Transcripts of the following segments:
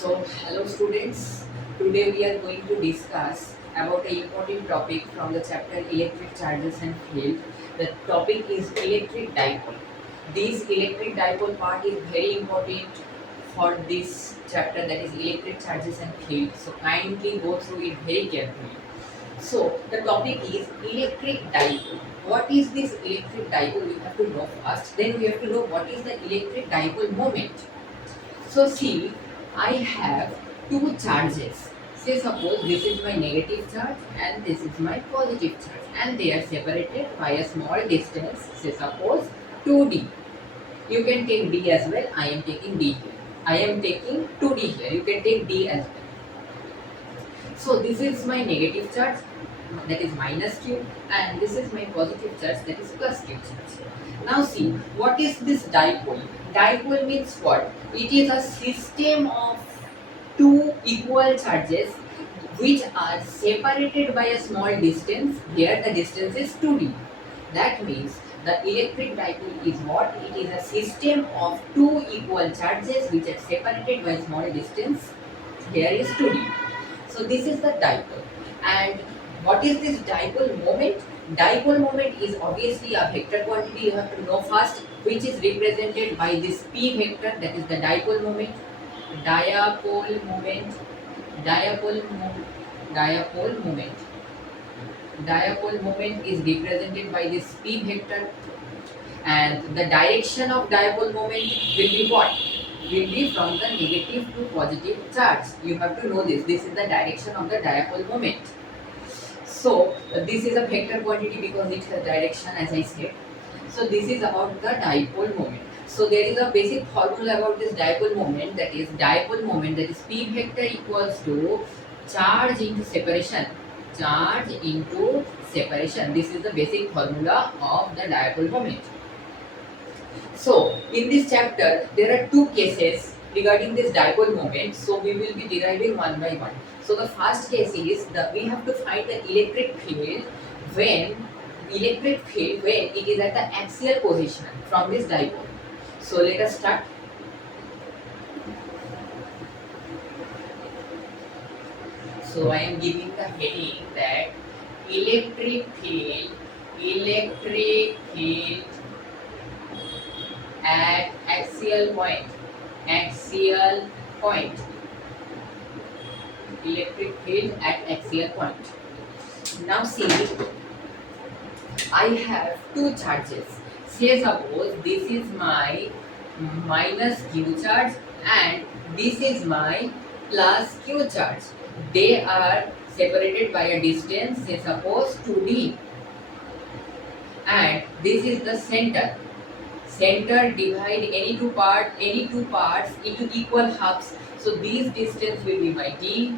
Hello students. Today we are going to discuss about an important topic from the chapter Electric Charges and Field. The topic is electric dipole. This electric dipole part is very important for this chapter, that is electric charges and field. So kindly go through it very carefully. So the topic is electric dipole. What is this electric dipole? We have to know first. Then we have to know what is the electric dipole moment. So see, I have two charges. Say suppose this is my negative charge and this is my positive charge, and they are separated by a small distance. Say suppose 2d. You can take d as well. I am taking d here. I am taking 2d here. You can take d as well. So this is my negative charge, that is minus q, and this is my positive charge, that is plus q charge. Now see, what is this dipole? Dipole means what? It is a system of two equal charges which are separated by a small distance. Here the distance is 2d. That means the electric dipole is what? It is a system of two equal charges which are separated by a small distance. Here is 2d. So this is the dipole. And what is this dipole moment? Dipole moment is obviously a vector quantity. You have to know first, which is represented by this p vector, that is the dipole moment. Dipole moment. Dipole moment. Dipole moment. Dipole moment is represented by this p vector, and the direction of dipole moment will be what? Will be from the negative to positive charge. You have to know this. This is the direction of the dipole moment. So this is a vector quantity because it has direction, as I said. So this is about the dipole moment. So there is a basic formula about this dipole moment, that is dipole moment, that is p vector equals to charge into separation. Charge into separation. This is the basic formula of the dipole moment. So in this chapter there are two cases regarding this dipole moment. So we will be deriving one by one. So the first case is we have to find the electric field when it is at the axial position from this dipole. So let us start. So I am giving the heading that electric field at axial point. Electric field at axial point. Now see, I have two charges. Say suppose this is my minus q charge and this is my plus q charge. They are separated by a distance, say suppose 2d, and this is the center. Center divide any two parts into equal halves. So this distance will be my d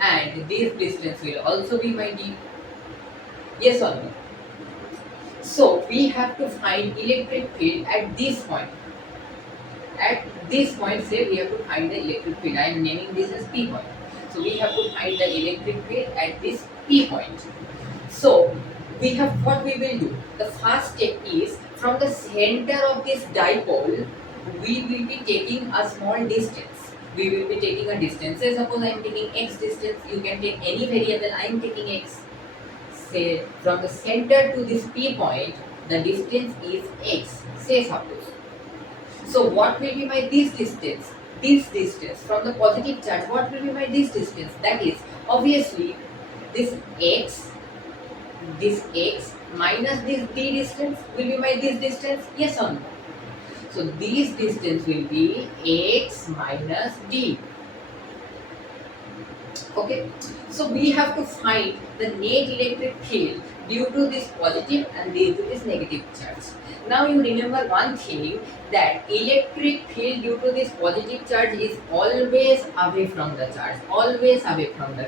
and this distance will also be my d. Yes or no? So we have to find electric field at this point. At this point, say we have to find the electric field. I am naming this as P point. So we have to find the electric field at this P point. So what we will do? The first step is, from the center of this dipole, we will be taking a small distance. We will be taking a distance. Say suppose I am taking x distance. You can take any variable. I am taking x. Say from the center to this P point, the distance is x. Say suppose. So what will be my this distance? This distance from the positive charge. What will be my this distance? That is obviously this x minus this d distance will be my this distance. Yes or no? So this distance will be x minus d. Okay, so we have to find the net electric field due to this positive and due to this negative charge. Now you remember one thing, that electric field due to this positive charge is always away from the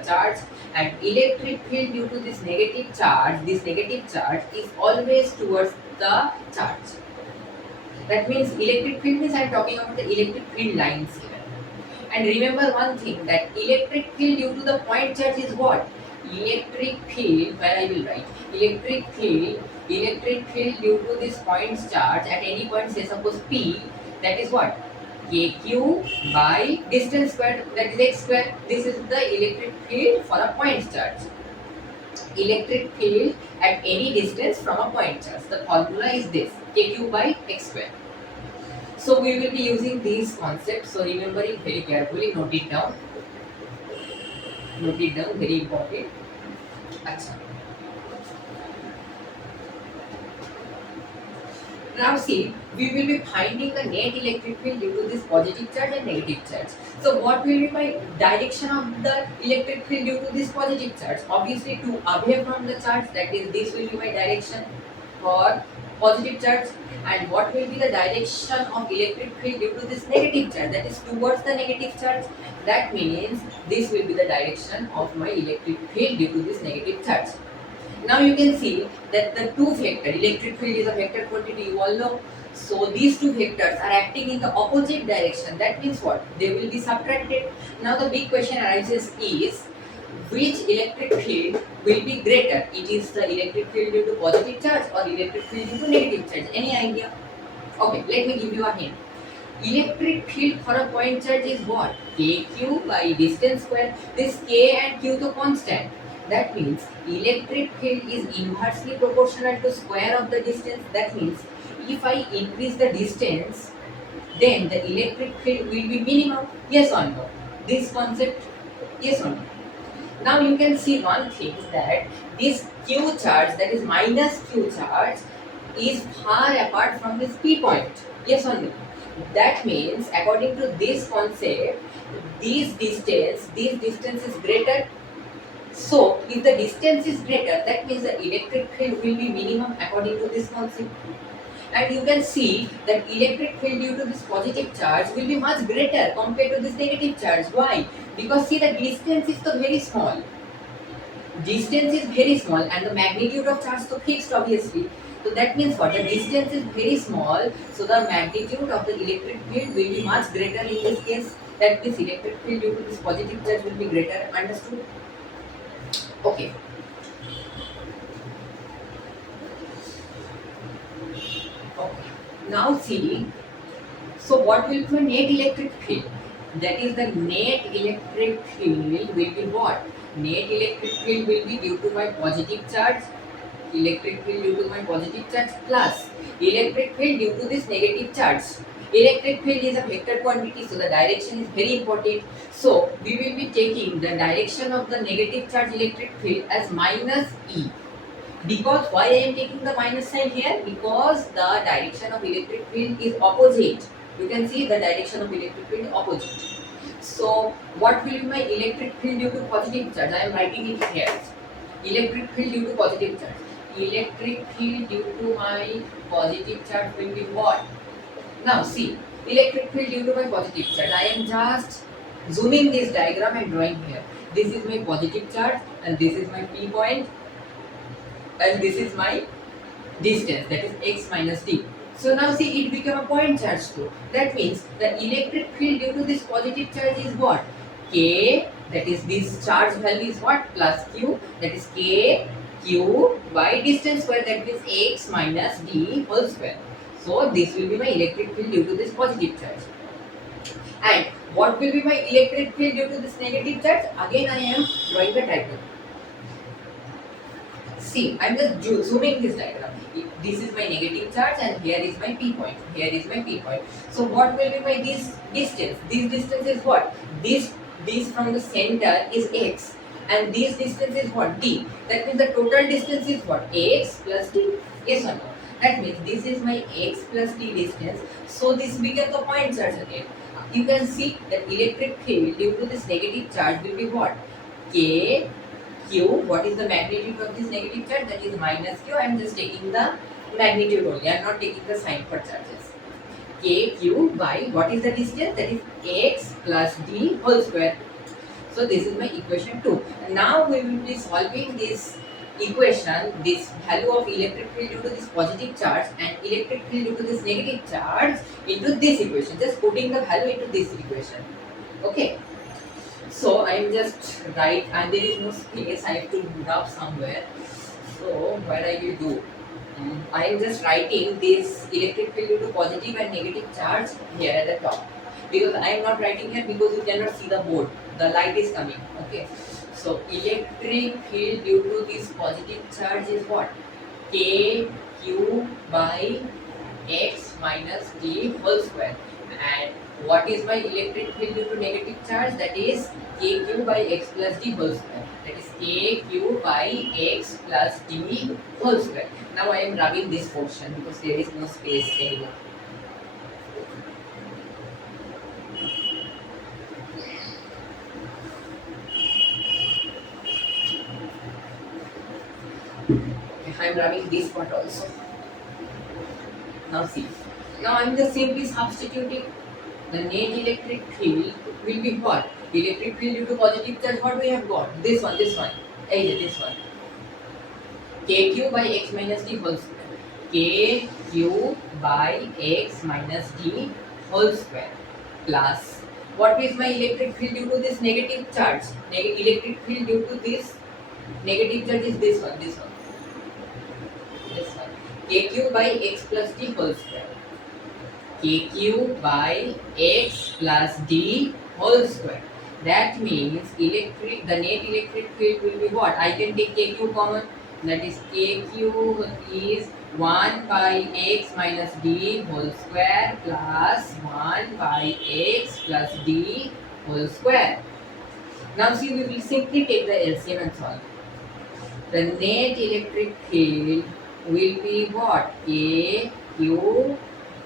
charge, and electric field due to this negative charge is always towards the charge. That means electric field means I am talking about the electric field lines here. And remember one thing, that electric field due to the point charge is what? Electric field, where I will write electric field due to this point charge at any point, say suppose P, that is what? kq by distance square, that is x square. This is the electric field for a point charge. Electric field at any distance from a point charge. The formula is this, kq by x square. So we will be using these concepts. So remember it very carefully. Note it down. Note it down. Very important. Achha. Now see, we will be finding the net electric field due to this positive charge and negative charge. So what will be my direction of the electric field due to this positive charge? Obviously to away from the charge, that is this will be my direction for positive charge. And what will be the direction of electric field due to this negative charge, that is towards the negative charge? That means this will be the direction of my electric field due to this negative charge. Now you can see that the two vector, electric field is a vector quantity, you all know. So these two vectors are acting in the opposite direction. That means what? They will be subtracted. Now the big question arises is, which electric field will be greater? It is the electric field due to positive charge or electric field due to negative charge? Any idea? Okay, let me give you a hint. Electric field for a point charge is what? kq by distance square. This k and q to constant. That means electric field is inversely proportional to square of the distance. That means if I increase the distance, then the electric field will be minimum. Yes or no? This concept, yes or no? Now you can see one thing, that this q charge, that is minus q charge, is far apart from this p point. Yes or no? That means according to this concept, this distance is greater. So if the distance is greater, that means the electric field will be minimum according to this concept. And you can see that electric field due to this positive charge will be much greater compared to this negative charge. Why? Because see, the distance is so very small. Distance is very small and the magnitude of charge so fixed, obviously. So that means what? The distance is very small, so the magnitude of the electric field will be much greater in this case. That means electric field due to this positive charge will be greater. Understood? Okay. Okay. Now see, so what will be the net electric field? That is, the net electric field will be what? Net electric field will be due to my positive charge, electric field due to my positive charge plus electric field due to this negative charge. Electric field is a vector quantity, so the direction is very important. So we will be taking the direction of the negative charge electric field as minus E. Because why I am taking the minus sign here? Because the direction of electric field is opposite. You can see the direction of electric field is opposite. So what will be my electric field due to positive charge? I am writing it here. Electric field due to positive charge. Electric field due to my positive charge will be what? Now see, electric field due to my positive charge. I am just zooming this diagram and drawing here. This is my positive charge and this is my P point and this is my distance, that is x minus d. So now see, it became a point charge too. That means the electric field due to this positive charge is what? K, that is this charge value is what? Plus q, that is k q by distance square, that means x minus d whole square. So this will be my electric field due to this positive charge. And what will be my electric field due to this negative charge? Again I am drawing the diagram. See, I am just zooming this diagram. This is my negative charge and here is my P point. Here is my P point. So what will be my this distance? This distance is what? This from the center is x and this distance is what? D. That means the total distance is what? X plus D. Yes or no? That means this is my x plus d distance. So this becomes the point charge again. You can see that electric field due to this negative charge will be what? K q. What is the magnitude of this negative charge? That is minus q. I am just taking the magnitude only. I am not taking the sign for charges. K q by what is the distance? That is x plus d whole square. So this is my equation 2. Now we will be solving this equation, this value of electric field due to this positive charge and electric field due to this negative charge into this equation. Just putting the value into this equation. Okay. So I am just write, and there is no space. I have to rub somewhere. So what I will do? I am just writing this electric field due to positive and negative charge here at the top, because I am not writing here because you cannot see the board. The light is coming. Okay. So electric field due to this positive charge is what? K Q by x minus d whole square. And what is my electric field due to negative charge? That is kq by x plus d whole square. That is kq by x plus d whole square. Now I am rubbing this portion because there is no space anymore. Okay, I am rubbing this part also. Now see. Now I am just simply substituting. The net electric field will be what? Electric field due to positive charge, what we have got? This one. This one. Kq by x minus d whole square. Kq by x minus d whole square plus what is my electric field due to this negative charge? Electric field due to this negative charge is this one. Kq by x plus d whole square. Kq by x plus d whole square. That means the net electric field will be what? I can take Kq common. That is Kq is 1 by x minus d whole square plus 1 by x plus d whole square. Now see, we will simply take the LCM and solve. The net electric field will be what? Q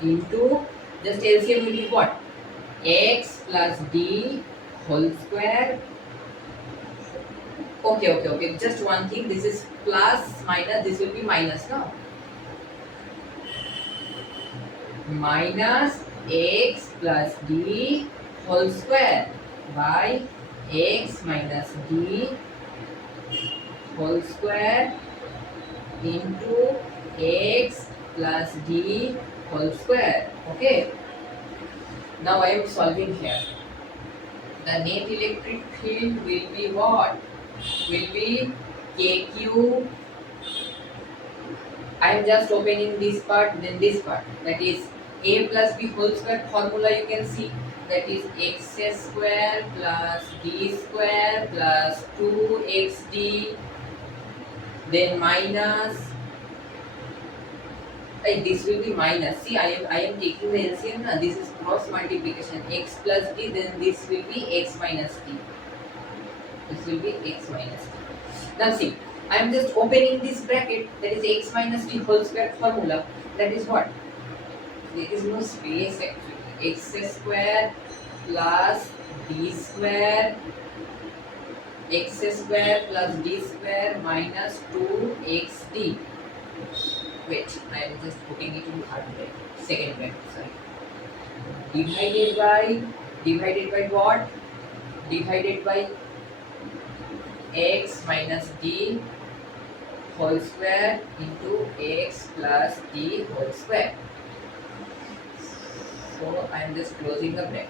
into, just LCM will be what? X plus d whole square. Okay. Just one thing. This is plus minus. This will be minus, no? Minus x plus d whole square by x minus d whole square into x plus d whole square. Okay. Now I am solving here. The net electric field will be what? Will be kq. I am just opening this part, then this part. That is a plus b whole square formula you can see. That is x square plus d square plus 2xd. Then minus. This will be minus. See, I am taking the LCM. This is cross multiplication. X plus d. Then this will be x minus d. This will be x minus d. Now see, I am just opening this bracket. That is x minus d whole square formula. That is what? There is no space actually. X square plus d square. X square plus d square minus 2xd. Wait, I am just putting it in third bracket, second bracket, sorry. Divided by what? Divided by x minus d whole square into x plus d whole square. So I am just closing the bracket.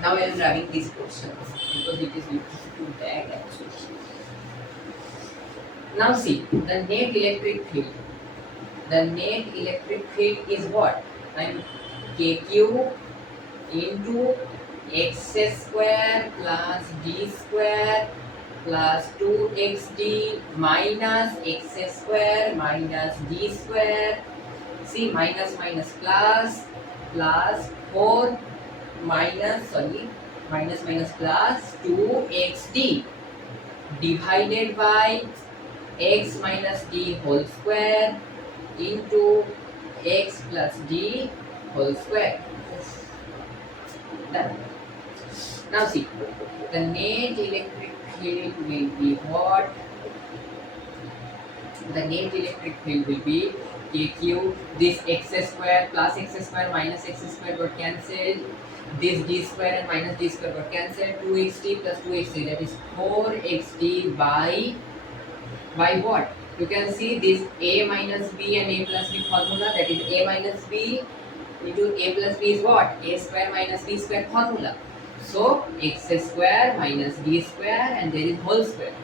Now I am rubbing these portions because it is too bad actually. Now see, the net electric field. The net electric field is what? I'm kq into x square plus d square plus 2xd minus x square minus d square. See, minus plus 4 minus plus 2xd divided by x minus d whole square into x plus d whole square. Done. Now see, the net electric field will be what? The net electric field will be kq. This x square plus x square minus x square got cancelled. This d square and minus d square got cancelled. 2xd plus 2xd, that is 4xd by what? You can see this a minus b and a plus b formula. That is a minus b into a plus b is what? A square minus b square formula. So x square minus d square and there is whole square.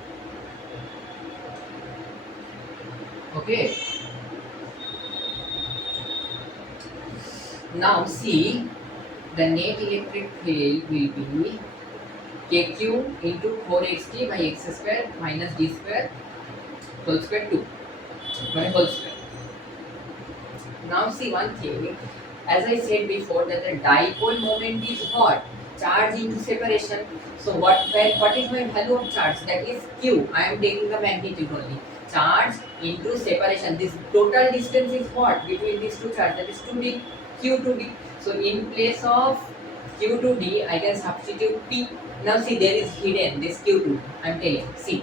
Okay. Now see, the net electric field will be kq into 4xt by x square minus d square whole square 2 by whole square. Now see one thing, as I said before that the dipole moment is what? Charge into separation. So what is my value of charge? That is q. I am taking the magnitude only. Charge into separation. This total distance is what? Between these two charges, that is 2d, q to d. So in place of q to d, I can substitute p. Now see, there is hidden this q to d. I am telling. See.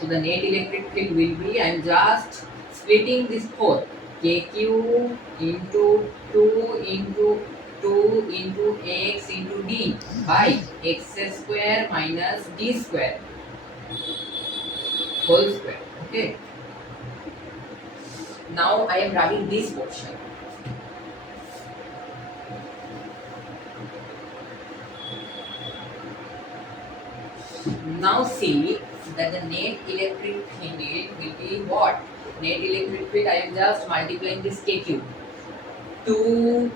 So the net electric field will be, I am just splitting this 4 kq into 2 into 2 into x into d by x square minus d square whole square. Okay. Now I am writing this portion. Now see that the net electric field will be what? Net electric field, I am just multiplying this kq. 2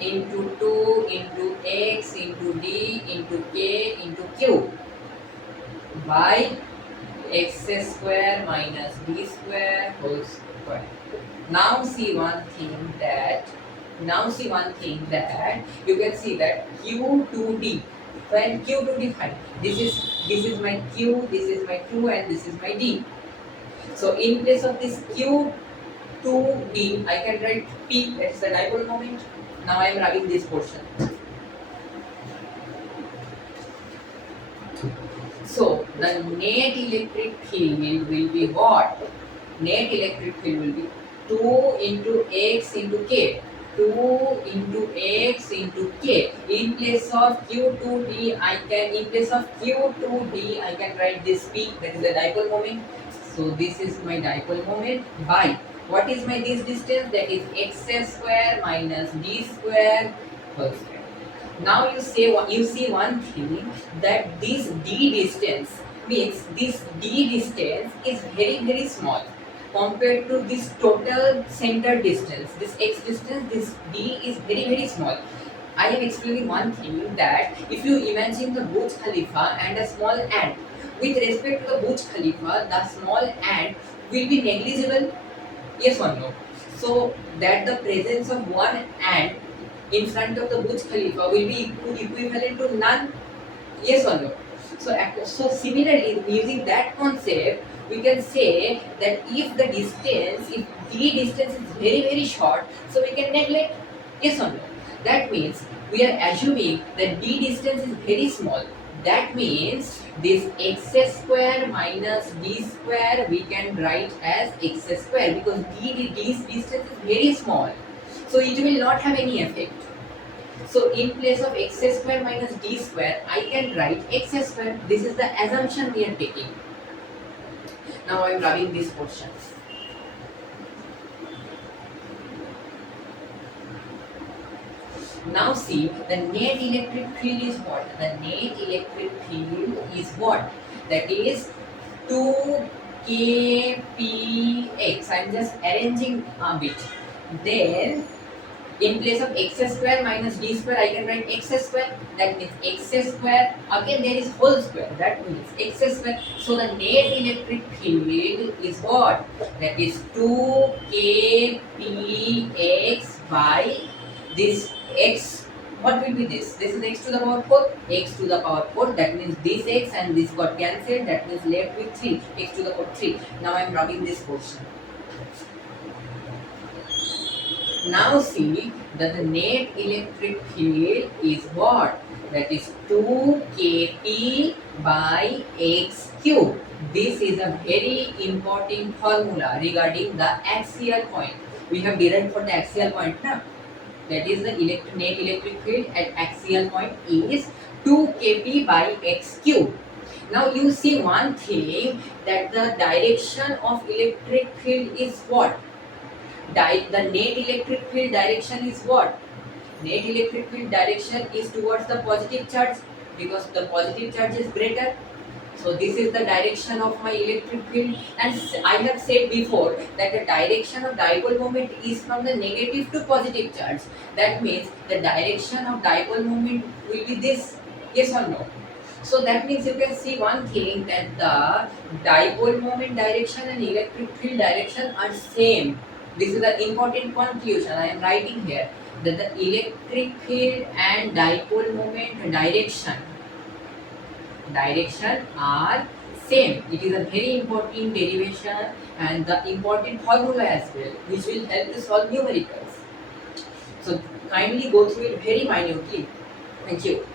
into 2 into x into d into k into q by x square minus d square whole square. Now see one thing that you can see that q to d, when q to d fine, this is my q, this is my q, and this is my d. So in place of this q to d, I can write p, that is the dipole moment. Now I am rubbing this portion. So the net electric field will be what? Net electric field will be 2 into x into k. 2 into x into k. In place of q to d, in place of q to d, I can write this p, that is the dipole moment. So this is my dipole moment by, what is my this distance? That is x square minus d square whole square. Now you see one thing, that this d distance means this d distance is very small compared to this total center distance. This x distance, this d is very small. I am explaining one thing, that if you imagine the Burj Khalifa and a small ant, with respect to the Burj Khalifa, the small ant will be negligible. Yes or no? So that the presence of one ant in front of the Burj Khalifa will be equivalent to none. Yes or no? So similarly, using that concept, we can say that if the distance, if d distance is very short, so we can neglect. Yes or no? That means we are assuming that d distance is very small. That means this x square minus d square we can write as x square, because d distance is very small. So it will not have any effect. So in place of x square minus d square, I can write x square. This is the assumption we are taking. Now I am rubbing this portion. Now see, the net electric field is what? The net electric field is what? That is 2kpx. I am just arranging a bit. Then in place of x square minus d square, I can write x square. That means x square. Again, there is whole square. That means x square. So the net electric field is what? That is 2kpx by this x. What will be this? This is x to the power 4. X to the power 4. That means this x and this got cancelled. That means left with 3. X to the power 3. Now I am rubbing this portion. Now see that the net electric field is what? That is 2kp by x cube. This is a very important formula regarding the axial point. We have derived for the axial point now. That is the net electric field at axial point is 2kp by x cube. Now you see one thing, that the direction of electric field is what? The net electric field direction is what? Net electric field direction is towards the positive charge, because the positive charge is greater. So this is the direction of my electric field, and I have said before that the direction of dipole moment is from the negative to positive charge. That means the direction of dipole moment will be this, yes or no? So that means you can see one thing, that the dipole moment direction and electric field direction are same. This is the important conclusion I am writing here, that the electric field and dipole moment direction are same. It is a very important derivation and the important formula as well, which will help to solve numericals. So kindly go through it very minutely. Thank you.